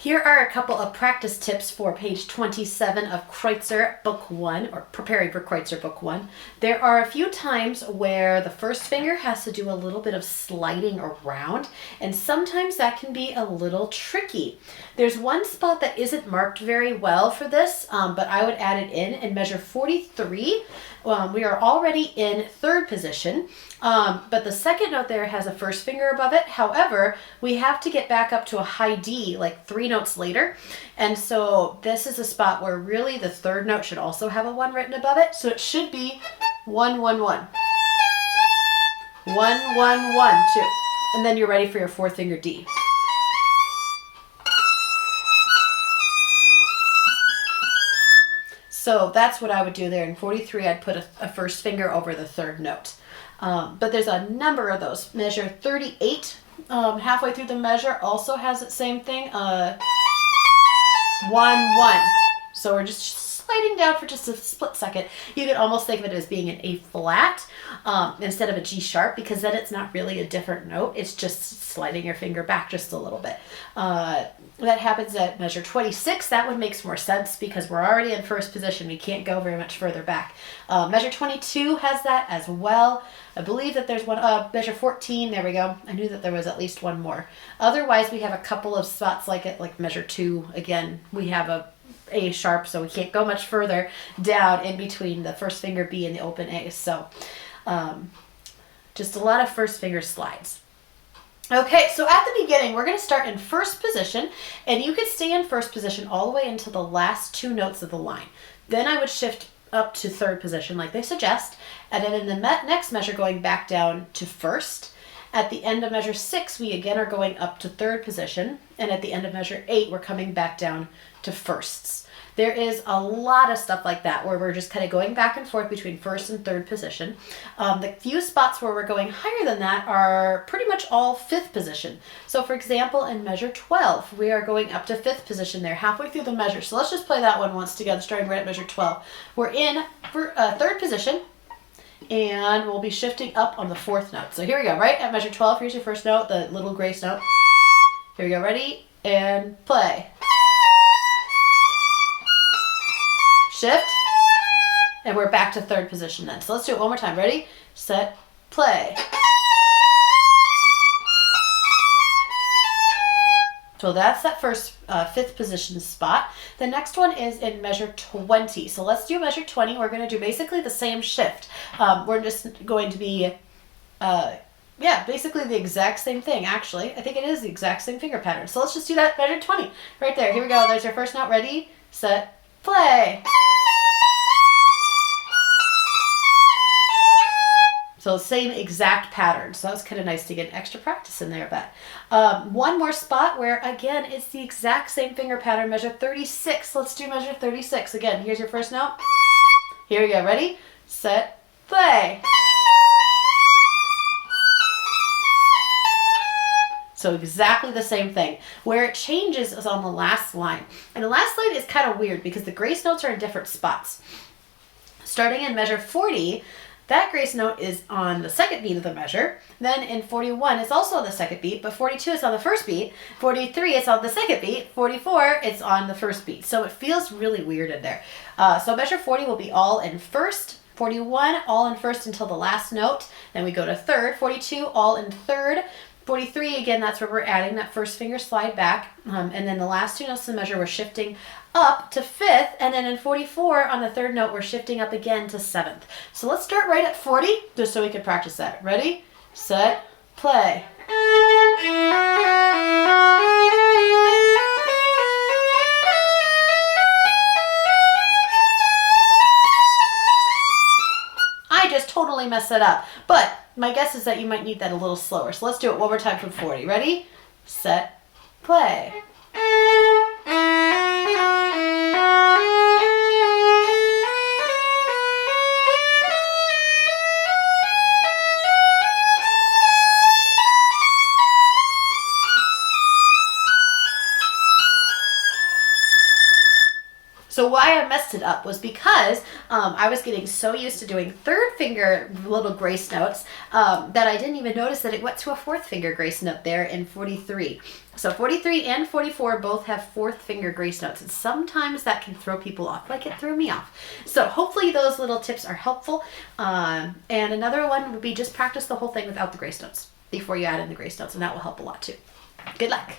Here are a couple of practice tips for page 27 of Kreutzer Book 1, or Preparing for Kreutzer Book 1. There are a few times where the first finger has to do a little bit of sliding around, and sometimes that can be a little tricky. There's one spot that isn't marked very well for this, but I would add it in and measure 43. We are already in third position, but the second note there has a first finger above it. However, we have to get back up to a high D like 3 notes later. And so this is a spot where really the third note should also have a 1 written above it. So it should be 1, 1, 1. 1, 1, 1, 2. And then you're ready for your fourth finger D. So that's what I would do there. In 43, I'd put a first finger over the third note. But there's a number of those. Measure 38, halfway through the measure, also has the same thing. 1, 1. So we're just sliding down for just a split second. You could almost think of it as being an A flat instead of a G sharp, because then it's not really a different note. It's just sliding your finger back just a little bit. That happens at measure 26. That one makes more sense because we're already in first position. We can't go very much further back. Measure 22 has that as well. I believe that there's one, measure 14, there we go. I knew that there was at least one more. Otherwise, we have a couple of spots like it, like measure 2. Again, we have a sharp, so we can't go much further down in between the first finger B and the open A. So just a lot of first finger slides. Okay, so at the beginning, we're going to start in first position, and you could stay in first position all the way into the last 2 notes of the line. Then I would shift up to third position like they suggest, and then in the next measure going back down to first. At the end of measure 6, we again are going up to third position, and at the end of measure 8, we're coming back down to firsts. There is a lot of stuff like that where we're just kind of going back and forth between first and third position. The few spots where we're going higher than that are pretty much all fifth position. So for example, in measure 12, we are going up to fifth position there, halfway through the measure. So let's just play that one once together, starting right at measure 12. We're in third position, and we'll be shifting up on the fourth note. So here we go, right at measure 12, here's your first note, the little grace note. Here we go, ready, and play. Shift, and we're back to third position then. So let's do it one more time. Ready, set, play. So that's that first fifth position spot. The next one is in measure 20. So let's do measure 20. We're going to do basically the same shift. We're just going to be, basically the exact same thing, actually. I think it is the exact same finger pattern. So let's just do that measure 20 right there. Here we go. There's your first note. Ready, set, play. So same exact pattern. So that was kind of nice to get extra practice in there. But one more spot where, again, it's the exact same finger pattern, measure 36. Let's do measure 36. Again, here's your first note. Here we go. Ready, set, play. So exactly the same thing. Where it changes is on the last line. And the last line is kind of weird because the grace notes are in different spots. Starting in measure 40, that grace note is on the second beat of the measure. Then in 41, it's also on the second beat, but 42, it's on the first beat. 43, it's on the second beat. 44, it's on the first beat. So it feels really weird in there. So measure 40 will be all in first. 41, all in first until the last note. Then we go to third. 42, all in third. 43, again, that's where we're adding that first finger slide back. And then the last 2 notes of the measure, we're shifting up to fifth. And then in 44, on the third note, we're shifting up again to seventh. So let's start right at 40, just so we can practice that. Ready, set, play. I just totally messed that up. But my guess is that you might need that a little slower. So let's do it one more time from 40. Ready, set, play. So why I messed it up was because I was getting so used to doing third finger little grace notes that I didn't even notice that it went to a fourth finger grace note there in 43. So 43 and 44 both have fourth finger grace notes, and sometimes that can throw people off, like it threw me off. So hopefully those little tips are helpful. And another one would be just practice the whole thing without the grace notes before you add in the grace notes, and that will help a lot too. Good luck.